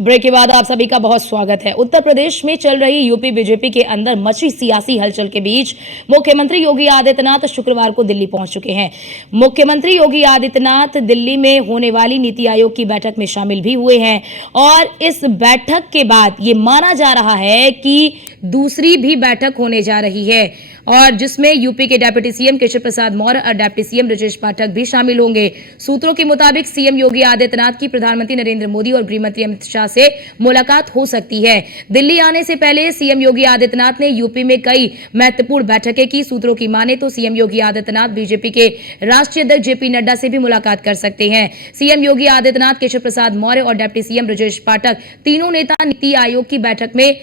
Break के बाद आप सभी का बहुत स्वागत है। उत्तर प्रदेश में चल रही यूपी बीजेपी के अंदर मची सियासी हलचल के बीच मुख्यमंत्री योगी आदित्यनाथ शुक्रवार को दिल्ली पहुंच चुके हैं। मुख्यमंत्री योगी आदित्यनाथ दिल्ली में होने वाली नीति आयोग की बैठक में शामिल भी हुए हैं और इस बैठक के बाद ये माना जा रहा है कि दूसरी भी बैठक होने जा रही है और जिसमें यूपी के डिप्टी सीएम केशव प्रसाद मौर्य और डिप्टी सीएम ब्रजेश पाठक भी शामिल होंगे। सूत्रों के मुताबिक सीएम योगी आदित्यनाथ की प्रधानमंत्री नरेंद्र मोदी और गृहमंत्री अमित शाह से मुलाकात हो सकती है। दिल्ली आने से पहले सीएम योगी आदित्यनाथ ने यूपी में कई महत्वपूर्ण बैठकें की। सूत्रों की माने तो सीएम योगी आदित्यनाथ बीजेपी के राष्ट्रीय अध्यक्ष जेपी नड्डा से भी मुलाकात कर सकते हैं। सीएम योगी आदित्यनाथ, केशव प्रसाद मौर्य और डिप्टी सीएम ब्रजेश पाठक तीनों नेता नीति आयोग की बैठक में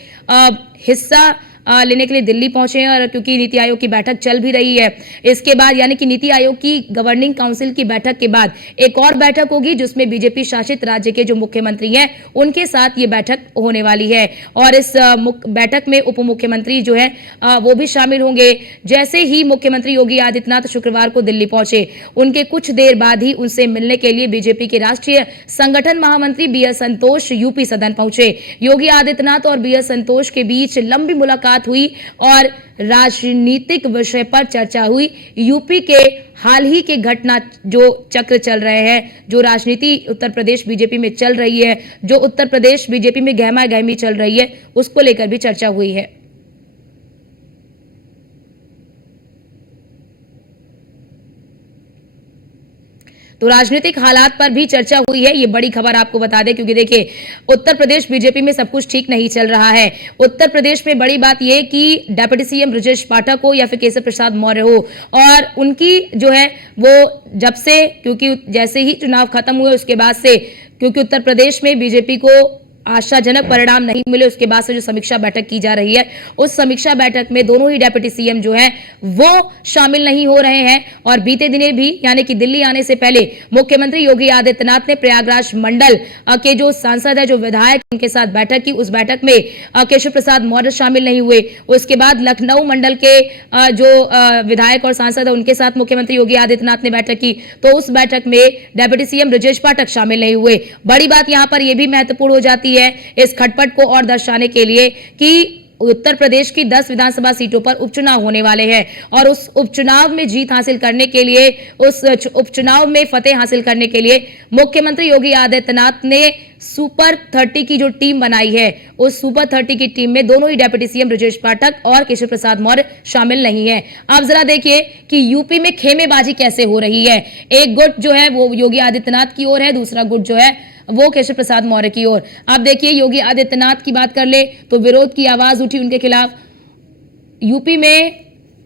हिस्सा लेने के लिए दिल्ली पहुंचे हैं और क्योंकि नीति आयोग की बैठक चल भी रही है, इसके बाद यानी कि नीति आयोग की गवर्निंग काउंसिल की बैठक के बाद एक और बैठक होगी जिसमें बीजेपी शासित राज्य के जो मुख्यमंत्री हैं उनके साथ ये बैठक होने वाली है और इस बैठक में उप मुख्यमंत्री जो है वो भी शामिल होंगे। जैसे ही मुख्यमंत्री योगी आदित्यनाथ शुक्रवार को दिल्ली पहुंचे, उनके कुछ देर बाद ही उनसे मिलने के लिए बीजेपी के राष्ट्रीय संगठन महामंत्री बी.एस. संतोष यूपी सदन पहुंचे। योगी आदित्यनाथ और बी.एस. संतोष के बीच लंबी मुलाकात हुई और राजनीतिक विषय पर चर्चा हुई। यूपी के हाल ही के घटना जो चक्र चल रहे हैं, जो राजनीति उत्तर प्रदेश बीजेपी में चल रही है, जो उत्तर प्रदेश बीजेपी में गहमा गहमी चल रही है, उसको लेकर भी चर्चा हुई है। तो राजनीतिक हालात पर भी चर्चा हुई है। ये बड़ी खबर आपको बता दें क्योंकि देखिए उत्तर प्रदेश बीजेपी में सब कुछ ठीक नहीं चल रहा है। उत्तर प्रदेश में बड़ी बात यह कि डिप्टी सीएम ब्रजेश पाठक हो या फिर केशव प्रसाद मौर्य हो और उनकी जो है वो जब से क्योंकि जैसे ही चुनाव खत्म हुए उसके बाद से क्योंकि उत्तर प्रदेश में बीजेपी को आशाजनक परिणाम नहीं मिले, उसके बाद से जो समीक्षा बैठक की जा रही है, उस समीक्षा बैठक में दोनों ही डिप्टी सीएम जो हैं वो शामिल नहीं हो रहे हैं और बीते दिने भी यानी कि दिल्ली आने से पहले मुख्यमंत्री योगी आदित्यनाथ ने प्रयागराज मंडल के जो सांसद है, जो विधायक, उनके साथ बैठक की। उस बैठक में केशव प्रसाद मौर्य शामिल नहीं हुए। उसके बाद लखनऊ मंडल के जो विधायक और सांसद है उनके साथ मुख्यमंत्री योगी आदित्यनाथ ने बैठक की, तो उस बैठक में डिप्टी सीएम ब्रजेश पाठक शामिल नहीं हुए। बड़ी बात यहां पर यह भी महत्वपूर्ण हो जाती है इस खटपट को और दर्शाने के लिए कि उत्तर प्रदेश की 10 विधानसभा सीटों पर उपचुनाव होने वाले हैं और उस उपचुनाव में जीत हासिल करने के लिए, उस उपचुनाव में फतेह हासिल करने के लिए मुख्यमंत्री योगी आदित्यनाथ ने सुपर 30 की जो टीम बनाई है, उस सुपर 30 की टीम में दोनों ही डिप्टी सीएम ब्रजेश पाठक और केशव प्रसाद मौर्य शामिल नहीं है। आप जरा देखिए कि यूपी में खेमेबाजी कैसे हो रही है। एक गुट जो है वो योगी आदित्यनाथ की ओर है, दूसरा गुट जो है वो केशव प्रसाद मौर्य की ओर। आप देखिए योगी आदित्यनाथ की बात कर ले तो विरोध की आवाज उठी उनके खिलाफ। यूपी में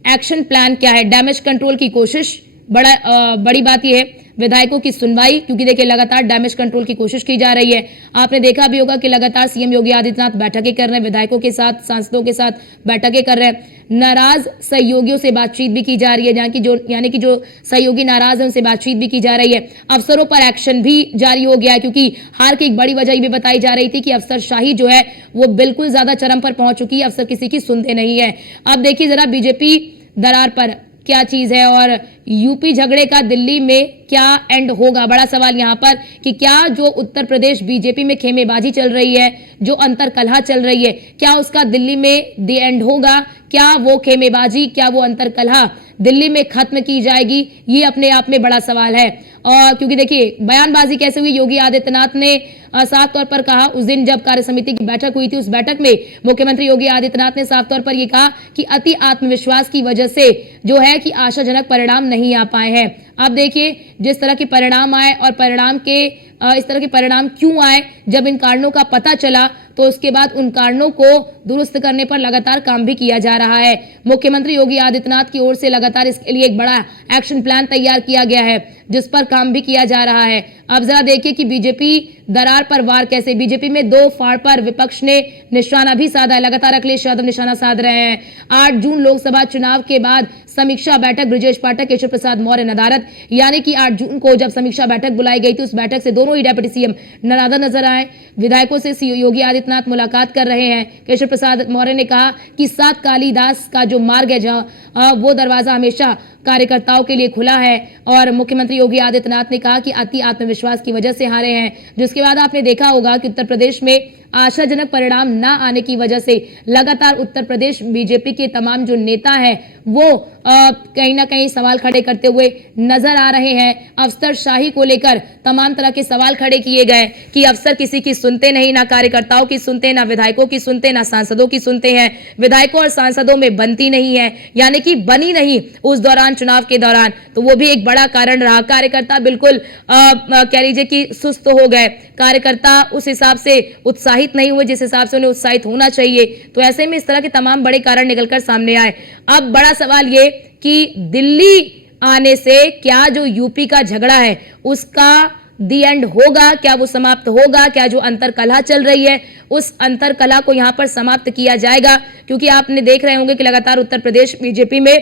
एक्शन प्लान क्या है? डैमेज कंट्रोल की कोशिश। बड़ी बात यह है विधायकों की सुनवाई, क्योंकि देखिए लगातार डैमेज कंट्रोल की कोशिश की जा रही है। आपने देखा भी होगा कि लगातार सीएम योगी आदित्यनाथ बैठकें कर रहे हैं, विधायकों के साथ, सांसदों के साथ बैठकें कर रहे हैं। नाराज सहयोगियों से बातचीत भी की जा रही है, यानी कि जो सहयोगी नाराज है उनसे बातचीत भी की जा रही है। अफसरों पर एक्शन भी जारी हो गया है क्योंकि हार की एक बड़ी वजह भी बताई जा रही थी कि अफसरशाही जो है वो बिल्कुल ज्यादा चरम पर पहुंच चुकी है, अफसर किसी की सुनते नहीं है। अब देखिए जरा बीजेपी दरार पर क्या चीज है और यूपी झगड़े का दिल्ली में क्या एंड होगा? बड़ा सवाल यहां पर कि क्या जो उत्तर प्रदेश बीजेपी में खेमेबाजी चल रही है, जो अंतरकलह चल रही है, क्या उसका दिल्ली में द एंड होगा? क्या वो खेमेबाजी, क्या वो अंतरकलह दिल्ली में खत्म की जाएगी? ये अपने आप में बड़ा सवाल है। और क्योंकि देखिए बयानबाजी कैसे हुई, योगी आदित्यनाथ ने साफ तौर पर कहा, उस दिन जब कार्य समिति की बैठक हुई थी उस बैठक में मुख्यमंत्री योगी आदित्यनाथ ने साफ तौर पर यह कहा कि अति आत्मविश्वास की वजह से जो है कि आशाजनक परिणाम नहीं आ पाए हैं। आप देखिए जिस तरह के परिणाम आए और परिणाम के इस तरह के परिणाम क्यों आए, जब इन कारणों का पता चला तो उसके बाद उन कारणों को दुरुस्त करने पर लगातार काम भी किया जा रहा है। मुख्यमंत्री योगी आदित्यनाथ की ओर से लगातार इसके लिए एक बड़ा एक्शन प्लान तैयार किया गया है जिस पर काम भी किया जा रहा है। अब जरा देखिए कि बीजेपी दरार पर वार कैसे। बीजेपी में दो फाड़ पर विपक्ष ने निशाना भी साधा है, लगातार अखिलेश यादव निशाना साध रहे हैं। 8 जून लोकसभा चुनाव के बाद समीक्षा बैठक ब्रजेश पाठक, केशव प्रसाद मौर्य नदारद, यानी कि 8 जून को जब समीक्षा बैठक बुलाई गई थी उस बैठक से दोनों ही डिप्टी सीएम नाराज नजर आए। विधायकों से योगी आदित्यनाथ मुलाकात कर रहे हैं। केशव प्रसाद मौर्य ने कहा कि 7 कालीदास का जो मार्ग है जहां वो दरवाजा हमेशा कार्यकर्ताओं के लिए खुला है और मुख्यमंत्री योगी आदित्यनाथ ने कहा कि अति आत्मविश्वास की वजह से हारे हैं। जिसके बाद आप आपने देखा होगा कि उत्तर प्रदेश में आशाजनक परिणाम ना आने की वजह से लगातार उत्तर प्रदेश बीजेपी के तमाम जो नेता हैं वो कहीं ना कहीं सवाल खड़े करते हुए नजर आ रहे हैं। अफसरशाही को लेकर तमाम तरह के सवाल खड़े किए गए कि अफसर किसी की सुनते नहीं, ना कार्यकर्ताओं की सुनते, ना विधायकों की सुनते, ना सांसदों की सुनते हैं। विधायकों और सांसदों में बनती नहीं है, यानी कि बनी नहीं उस दौरान, चुनाव के दौरान, तो वो भी एक बड़ा कारण रहा। कार्यकर्ता बिल्कुल कह लीजिए कि सुस्त हो गए, कार्यकर्ता उस हिसाब से उत्साहित नहीं हुए जिस हिसाब से उन्हें उत्साहित होना चाहिए। तो ऐसे में इस तरह के तमाम बड़े कारण निकलकर सामने आए। अब बड़ा सवाल ये कि दिल्ली आने से क्या जो यूपी का झगड़ा है उसका दी एंड होगा, क्या वो समाप्त होगा, क्या जो अंतरकलह चल रही है उस अंतरकलह को यहां पर समाप्त किया जाएगा? क्योंकि आपने देख रहे होंगे कि लगातार उत्तर प्रदेश बीजेपी में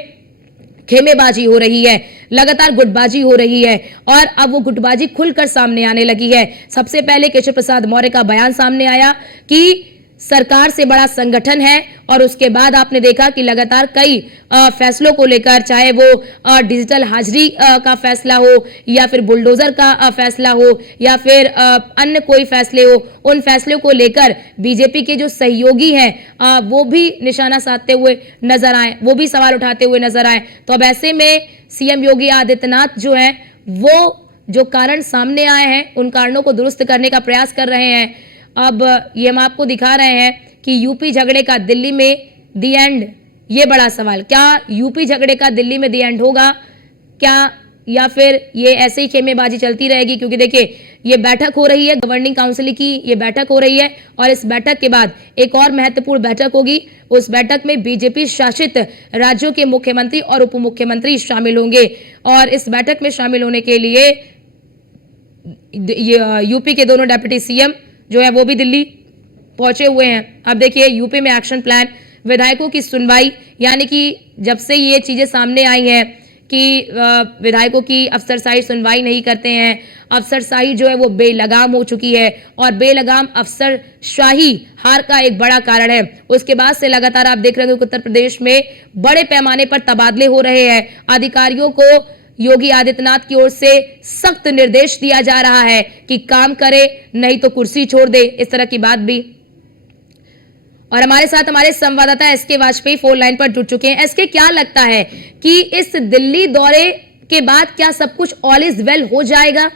खेमेबाजी हो रही है, लगातार गुटबाजी हो रही है और अब वो गुटबाजी खुलकर सामने आने लगी है। सबसे पहले केशव प्रसाद मौर्य का बयान सामने आया कि सरकार से बड़ा संगठन है और उसके बाद आपने देखा कि लगातार कई फैसलों को लेकर, चाहे वो डिजिटल हाजिरी का फैसला हो या फिर बुलडोजर का फैसला हो या फिर अन्य कोई फैसले हो, उन फैसलों को लेकर बीजेपी के जो सहयोगी हैं वो भी निशाना साधते हुए नजर आए, वो भी सवाल उठाते हुए नजर आए। तो अब ऐसे में सीएम योगी आदित्यनाथ जो है वो जो कारण सामने आए हैं उन कारणों को दुरुस्त करने का प्रयास कर रहे हैं। अब ये हम आपको दिखा रहे हैं कि यूपी झगड़े का दिल्ली में दी एंड, ये बड़ा सवाल, क्या यूपी झगड़े का दिल्ली में दी एंड होगा क्या, या फिर ये ऐसे ही खेमेबाजी चलती रहेगी? क्योंकि देखिए ये बैठक हो रही है, गवर्निंग काउंसिल की ये बैठक हो रही है और इस बैठक के बाद एक और महत्वपूर्ण बैठक होगी। उस बैठक में बीजेपी शासित राज्यों के मुख्यमंत्री और उप मुख्यमंत्री शामिल होंगे और इस बैठक में शामिल होने के लिए यूपी के दोनों डेप्यूटी सीएम जो है वो भी दिल्ली पहुंचे हुए हैं। अब देखिए यूपी में एक्शन प्लान, विधायकों की सुनवाई, यानी कि जब से ये चीजें सामने आई हैं कि विधायकों की अफसरशाही सुनवाई नहीं करते हैं, अफसरशाही जो है वो बेलगाम हो चुकी है और बेलगाम अफसरशाही हार का एक बड़ा कारण है। उसके बाद से लगातार आप देख रहे हैं कि उत्तर प्रदेश में बड़े पैमाने पर तबादले हो रहे हैं। अधिकारियों को योगी आदित्यनाथ की ओर से सख्त निर्देश दिया जा रहा है कि काम करे नहीं तो कुर्सी छोड़ दे, इस तरह की बात भी। और हमारे साथ हमारे संवाददाता एसके वाजपेयी फोन लाइन पर जुड़ चुके हैं। एसके, क्या लगता है कि इस दिल्ली दौरे के बाद क्या सब कुछ ऑल इज वेल हो जाएगा?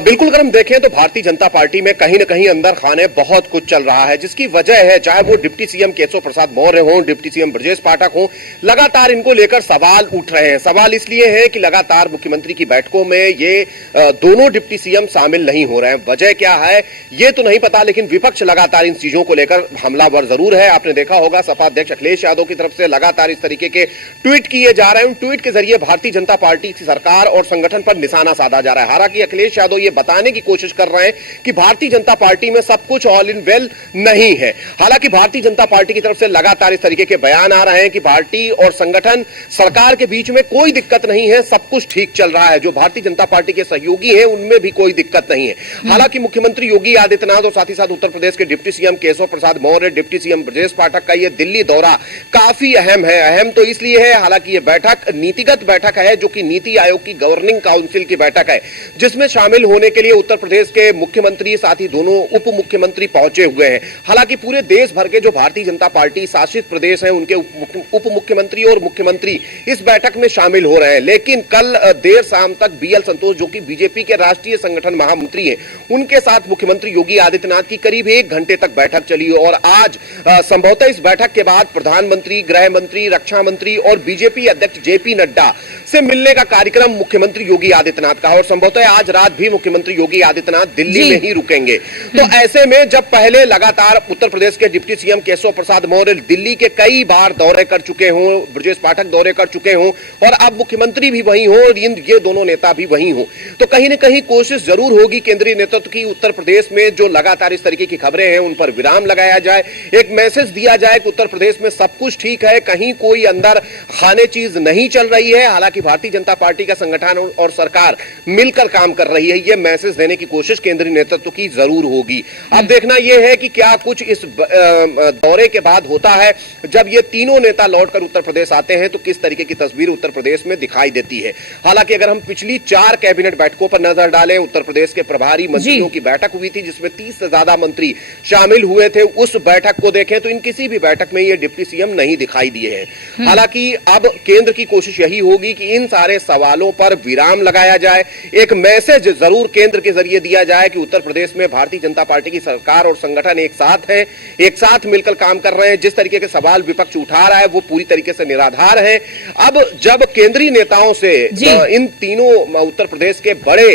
बिल्कुल, अगर हम देखें तो भारतीय जनता पार्टी में कहीं ना कहीं अंदर खाने बहुत कुछ चल रहा है, जिसकी वजह है चाहे वो डिप्टी सीएम केशव प्रसाद मौर्य हो, डिप्टी सीएम ब्रजेश पाठक हो, लगातार इनको लेकर सवाल उठ रहे हैं। सवाल इसलिए है कि लगातार मुख्यमंत्री की बैठकों में ये दोनों डिप्टी सीएम शामिल नहीं हो रहे हैं। वजह क्या है ये तो नहीं पता, लेकिन विपक्ष लगातार इन चीजों को लेकर हमलावर जरूर है। आपने देखा होगा सपा अध्यक्ष अखिलेश यादव की तरफ से लगातार इस तरीके के ट्वीट किए जा रहे हैं। उन ट्वीट के जरिए भारतीय जनता पार्टी की सरकार और संगठन पर निशाना साधा जा रहा है। हालांकि अखिलेश यादव ये बताने की कोशिश कर रहे हैं कि भारतीय जनता पार्टी में सब कुछ ऑल इन वेल नहीं है। हालांकि भारतीय जनता पार्टी की तरफ से लगातार इस तरीके के बयान आ रहे हैं कि पार्टी और संगठन, सरकार के बीच में कोई दिक्कत नहीं है, सब कुछ ठीक चल रहा है। जो भारतीय जनता पार्टी के सहयोगी हैं उनमें भी कोई दिक्कत नहीं है। हालांकि मुख्यमंत्री योगी आदित्यनाथ और साथ ही साथ उत्तर प्रदेश के deputy CM Keshav Prasad Maurya, deputy CM Brajesh Pathak का यह दिल्ली दौरा काफी अहम है। अहम तो इसलिए है, हालांकि यह बैठक नीतिगत बैठक है जो कि नीति आयोग की गवर्निंग काउंसिल की बैठक है, जिसमें शामिल होने के लिए उत्तर प्रदेश के मुख्यमंत्री साथ ही दोनों उप मुख्यमंत्री पहुंचे हुए हैं। हालांकि पूरे देश भर के जो भारतीय जनता पार्टी शासित प्रदेश हैं उनके उप मुख्यमंत्री और मुख्यमंत्री इस बैठक में शामिल हो रहे हैं। लेकिन कल देर शाम तक बीएल संतोष जो कि बीजेपी के राष्ट्रीय संगठन महामंत्री हैं, उनके साथ मुख्यमंत्री योगी आदित्यनाथ की करीब 1 घंटे तक बैठक चली और आज संभवतः इस बैठक के बाद प्रधानमंत्री, गृह मंत्री, रक्षा मंत्री और बीजेपी अध्यक्ष जेपी नड्डा से मिलने का कार्यक्रम मुख्यमंत्री योगी आदित्यनाथ का, और संभवतः आज रात भी मुख्यमंत्री योगी आदित्यनाथ दिल्ली में ही रुकेंगे। तो ऐसे में जब पहले लगातार उत्तर प्रदेश के डिप्टी सीएम केशव प्रसाद मौर्य दिल्ली के कई बार दौरे कर चुके हों, ब्रजेश पाठक दौरे कर चुके हों और अब मुख्यमंत्री भी वहीं हो और ये दोनों नेता भी वहीं हो, तो कहीं न कहीं कोशिश जरूर होगी केंद्रीय नेतृत्व की उत्तर प्रदेश में जो लगातार इस तरीके की खबरें हैं उन पर विराम लगाया जाए, एक मैसेज दिया जाए कि उत्तर प्रदेश में सब कुछ ठीक है, कहीं कोई अंदर खाने चीज नहीं चल रही है। हालांकि भारतीय जनता पार्टी का संगठन और सरकार मिलकर काम कर रही रही है, ये मैसेज देने की कोशिश केंद्रीय नेतृत्व की जरूर होगी। अब देखना यह है कि क्या कुछ इस दौरे के बाद होता है। जब ये तीनों नेता लौटकर उत्तर प्रदेश आते हैं तो किस तरीके की तस्वीर उत्तर प्रदेश में दिखाई देती है। हालांकि अगर हम पिछली 4 कैबिनेट बैठकों पर नजर डालें, उत्तर प्रदेश के प्रभारी मंत्रियों की बैठक हुई थी जिसमें 30 से ज्यादा मंत्री शामिल हुए थे, उस बैठक को देखें तो इन किसी भी बैठक में ये डिप्टी सीएम नहीं दिखाई दिए हैं। हालांकि अब केंद्र की कोशिश यही होगी कि इन सारे सवालों पर विराम लगाया जाए, एक मैसेज जरूर केंद्र के जरिए दिया जाए कि उत्तर प्रदेश में भारतीय जनता पार्टी की सरकार और संगठन एक साथ है, एक साथ मिलकर काम कर रहे हैं। जिस तरीके के सवाल विपक्ष उठा रहा है वो पूरी तरीके से निराधार है। अब जब केंद्रीय नेताओं से इन तीनों उत्तर प्रदेश के बड़े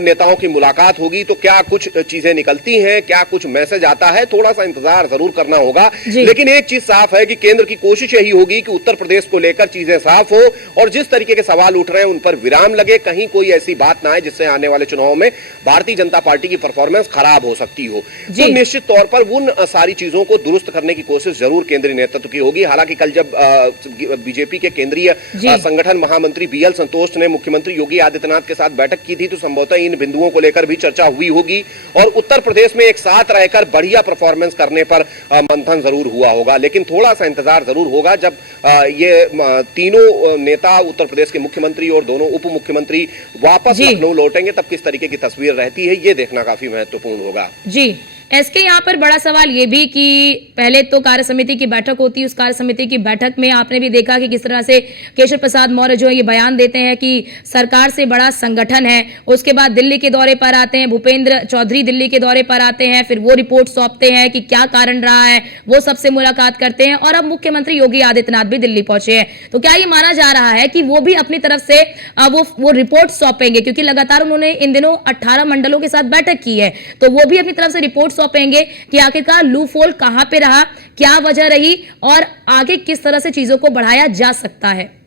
नेताओं की मुलाकात होगी तो क्या कुछ चीजें निकलती हैं, क्या कुछ मैसेज आता है, थोड़ा सा इंतजार जरूर करना होगा। लेकिन एक चीज साफ है कि केंद्र की कोशिश यही होगी कि उत्तर प्रदेश को लेकर चीजें साफ हो और जिस तरीके के सवाल उठ रहे हैं उन पर विराम लगे, कहीं कोई ऐसी बात ना आए जिससे आने वाले चुनाव में भारतीय जनता पार्टी की परफॉर्मेंस खराब हो सकती हो। तो निश्चित तौर पर उन सारी चीजों को दुरुस्त करने की कोशिश जरूर केंद्रीय नेतृत्व की होगी। हालांकि कल जब बीजेपी के केंद्रीय संगठन महामंत्री बीएल संतोष ने मुख्यमंत्री योगी आदित्यनाथ के साथ बैठक की थी तो संभवतः इन बिंदुओं को लेकर भी चर्चा हुई होगी और उत्तर प्रदेश में एक साथ रहकर बढ़िया परफॉर्मेंस करने पर मंथन जरूर हुआ होगा। लेकिन थोड़ा सा इंतजार जरूर होगा जब ये तीनों नेता उत्तर प्रदेश के मुख्यमंत्री और दोनों उप मुख्यमंत्री वापस लखनऊ लौटेंगे तब किस तरीके की तस्वीर रहती है ये देखना काफी महत्वपूर्ण होगा। जी एसके, यहाँ पर बड़ा सवाल ये भी कि पहले तो कार्य समिति की बैठक होती है, उस कार्य समिति की बैठक में आपने भी देखा कि किस तरह से केशव प्रसाद मौर्य जो है ये बयान देते हैं कि सरकार से बड़ा संगठन है। उसके बाद दिल्ली के दौरे पर आते हैं, भूपेंद्र चौधरी दिल्ली के दौरे पर आते हैं, फिर वो रिपोर्ट सौंपते हैं कि क्या कारण रहा है, वो सबसे मुलाकात करते हैं और अब मुख्यमंत्री योगी आदित्यनाथ भी दिल्ली पहुंचे हैं। तो क्या ये माना जा रहा है कि वो भी अपनी तरफ से वो रिपोर्ट सौंपेंगे, क्योंकि लगातार उन्होंने इन दिनों 18 मंडलों के साथ बैठक की है, तो वो भी अपनी तरफ से रिपोर्ट सौंपेंगे कि आखिरकार लूप होल कहां पे रहा, क्या वजह रही और आगे किस तरह से चीजों को बढ़ाया जा सकता है।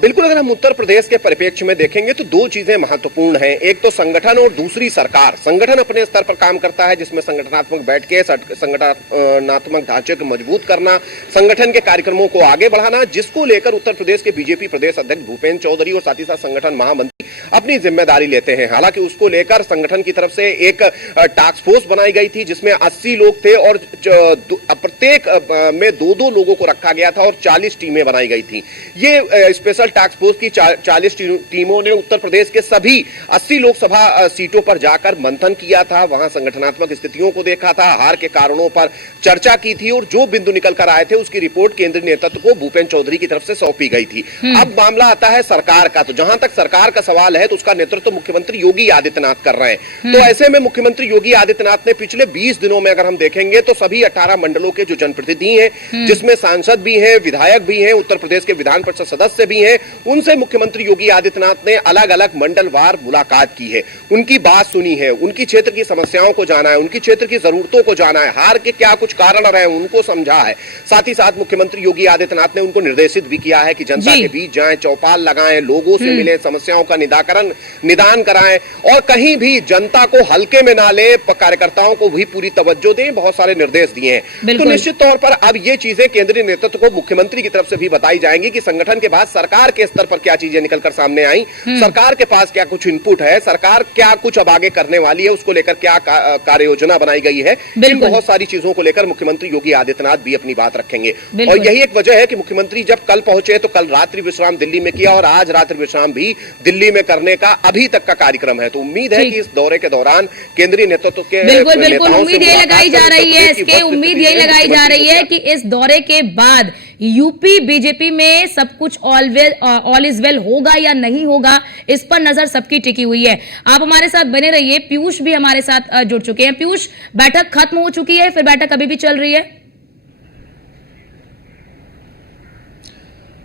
बिल्कुल, अगर हम उत्तर प्रदेश के परिप्रेक्ष्य में देखेंगे तो दो चीजें महत्वपूर्ण हैं, एक तो संगठन और दूसरी सरकार। संगठन अपने स्तर पर काम करता है जिसमें संगठनात्मक बैठ के संगठनात्मक ढांचे को मजबूत करना, संगठन के कार्यक्रमों को आगे बढ़ाना, जिसको लेकर उत्तर प्रदेश के बीजेपी प्रदेश अध्यक्ष भूपेंद्र चौधरी और साथ ही साथ संगठन महामंत्री अपनी जिम्मेदारी लेते हैं। हालांकि उसको लेकर संगठन की तरफ से एक टास्क फोर्स बनाई गई थी जिसमें 80 लोग थे और प्रत्येक में 2-2 लोगों को रखा गया था और 40 टीमें बनाई गई थी। ये स्पेशल टास्क फोर्स की 40 टीमों ने उत्तर प्रदेश के सभी 80 लोकसभा सीटों पर जाकर मंथन किया था, वहां संगठनात्मक स्थितियों को देखा था, हार के कारणों पर चर्चा की थी और जो बिंदु निकल कर आए थे उसकी रिपोर्ट केंद्रीय नेतृत्व को भूपेंद्र चौधरी की तरफ से सौंपी गई थी। अब मामला आता है सरकार का, तो जहां तक सरकार का सवाल है तो उसका नेतृत्व मुख्यमंत्री योगी आदित्यनाथ कर रहे हैं। तो ऐसे में मुख्यमंत्री योगी आदित्यनाथ ने पिछले 20 दिनों में अगर हम देखेंगे तो सभी 18 मंडलों के जो जनप्रतिनिधि हैं, जिसमें सांसद भी हैं, विधायक भी हैं, उत्तर प्रदेश के विधान परिषद सदस्य भी हैं, उनसे मुख्यमंत्री योगी आदित्यनाथ ने अलग अलग मंडलवार मुलाकात की है, उनकी बात सुनी है, उनकी क्षेत्र की समस्याओं को जाना है, उनकी क्षेत्र की जरूरतों को जाना है, हार के क्या कुछ कारण रहे उनको समझा है। साथ ही साथ मुख्यमंत्री योगी आदित्यनाथ ने उनको निर्देशित भी किया है कि जनता के बीच जाएं, चौपाल लगाएं, लोगों से मिलें, समस्याओं का निदान कराएं और कहीं भी जनता को हल्के में ना ले, कार्यकर्ताओं को भी पूरी तवज्जो दें, बहुत सारे निर्देश दिए हैं। तो निश्चित तौर पर अब ये चीजें केंद्रीय नेतृत्व को मुख्यमंत्री की तरफ से भी बताई जाएंगी कि संगठन के बाद सरकार के स्तर पर क्या चीजें निकलकर सामने आई, सरकार के पास क्या कुछ इनपुट है, सरकार क्या कुछ अब आगे करने वाली है, उसको लेकर क्या कार्य योजना बनाई गई है। इन बहुत सारी चीजों को लेकर मुख्यमंत्री योगी आदित्यनाथ भी अपनी बात रखेंगे और यही एक वजह है कि मुख्यमंत्री जब कल पहुंचे तो कल रात्रि विश्राम दिल्ली में किया और आज रात्रि विश्राम भी दिल्ली में करने का अभी तक का कार्यक्रम है। तो उम्मीद है कि इस दौरे के दौरान केंद्रीय नेतृत्व के बिल्कुल उम्मीद यही लगाई जा रही है, इसके उम्मीद यही लगाई जा रही है कि इस दौरे के बाद यूपी बीजेपी में सब कुछ ऑल इज वेल होगा या नहीं होगा, इस पर नजर सबकी टिकी हुई है। आप हमारे साथ बने रहिए। पीयूष भी हमारे साथ जुड़ चुके हैं। पीयूष, बैठक खत्म हो चुकी है, फिर बैठक अभी भी चल रही है?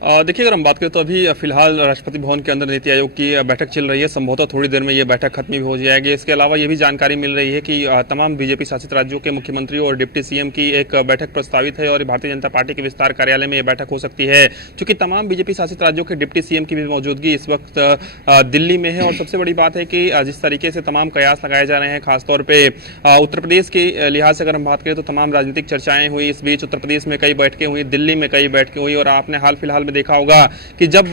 देखिए, अगर हम बात करें तो अभी फिलहाल राष्ट्रपति भवन के अंदर नीति आयोग की बैठक चल रही है। संभवतः थोड़ी देर में ये बैठक खत्म भी हो जाएगी। इसके अलावा ये भी जानकारी मिल रही है कि तमाम बीजेपी शासित राज्यों के मुख्यमंत्री और डिप्टी सीएम की एक बैठक प्रस्तावित है और भारतीय जनता पार्टी के विस्तार कार्यालय में ये बैठक हो सकती है, क्योंकि तमाम बीजेपी शासित राज्यों के डिप्टी सीएम की भी मौजूदगी इस वक्त दिल्ली में है। और सबसे बड़ी बात है कि जिस तरीके से तमाम कयास लगाए जा रहे हैं, खासतौर पर उत्तर प्रदेश के लिहाज से अगर हम बात करें तो तमाम राजनीतिक चर्चाएं हुई। इस बीच उत्तर प्रदेश में कई बैठकें हुई, दिल्ली में कई बैठकें हुई और आपने हाल फिलहाल में देखा होगा कि जब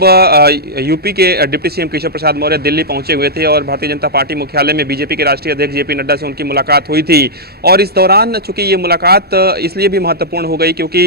यूपी के डिप्टी सीएम केशव प्रसाद मौर्य दिल्ली पहुंचे हुए थे और भारतीय जनता पार्टी मुख्यालय में बीजेपी के राष्ट्रीय अध्यक्ष जेपी नड्डा से उनकी मुलाकात हुई थी। और इस दौरान चूंकि ये मुलाकात इसलिए भी महत्वपूर्ण हो गई क्योंकि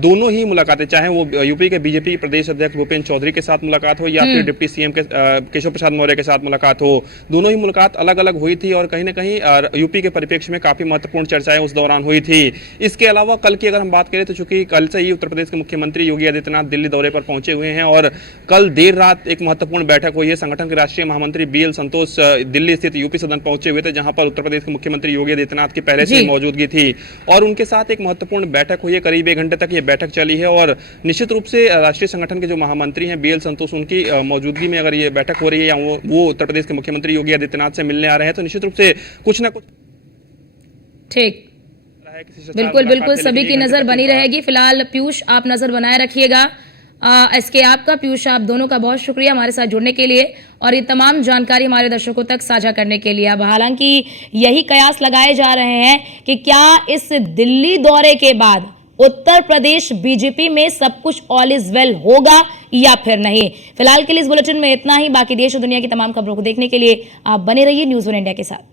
दोनों ही मुलाकातें, चाहे वो यूपी के बीजेपी प्रदेश अध्यक्ष भूपेन्द्र चौधरी के साथ मुलाकात हो या फिर डिप्टी सीएम के केशव प्रसाद मौर्य के साथ मुलाकात हो, दोनों ही मुलाकात अलग अलग हुई थी और कहीं ना कहीं यूपी के परिप्रेक्ष्य में काफी महत्वपूर्ण चर्चाएं उस दौरान हुई थी। इसके अलावा कल की अगर हम बात करें तो चूंकि कल से ही उत्तर प्रदेश के मुख्यमंत्री योगी आदित्यनाथ दिल्ली दौरे पर पहुंचे हुए हैं और कल देर रात एक महत्वपूर्ण बैठक हुई है। संगठन के राष्ट्रीय महामंत्री बीएल संतोष दिल्ली स्थित यूपी सदन पहुंचे हुए थे, जहां पर उत्तर प्रदेश के मुख्यमंत्री योगी आदित्यनाथ की पहले से मौजूदगी थी और उनके साथ एक महत्वपूर्ण बैठक हुई है। करीब 1 घंटे तक ये बैठक चली है और निश्चित रूप से राष्ट्रीय संगठन के जो महामंत्री हैं बीएल संतोष, उनकी मौजूदगी में अगर ये बैठक हो रही है या वो उत्तर प्रदेश के मुख्यमंत्री योगी आदित्यनाथ से मिलने आ रहे हैं तो निश्चित रूप से कुछ ना कुछ ठीक। बिल्कुल बिल्कुल, सभी की नजर बनी रहेगी। फिलहाल पीयूष आप नजर बनाए रखिएगा। एसके आपका, पीयूष आप दोनों का बहुत शुक्रिया हमारे साथ जुड़ने के लिए और ये तमाम जानकारी हमारे दर्शकों तक साझा करने के लिए। अब हालांकि यही कयास लगाए जा रहे हैं कि क्या इस दिल्ली दौरे के बाद उत्तर प्रदेश बीजेपी में सब कुछ ऑल इज वेल होगा या फिर नहीं। फिलहाल के लिए इस बुलेटिन में इतना ही। बाकी देश और दुनिया की तमाम खबरों को देखने के लिए आप बने रहिए न्यूज़ 1 इंडिया के साथ।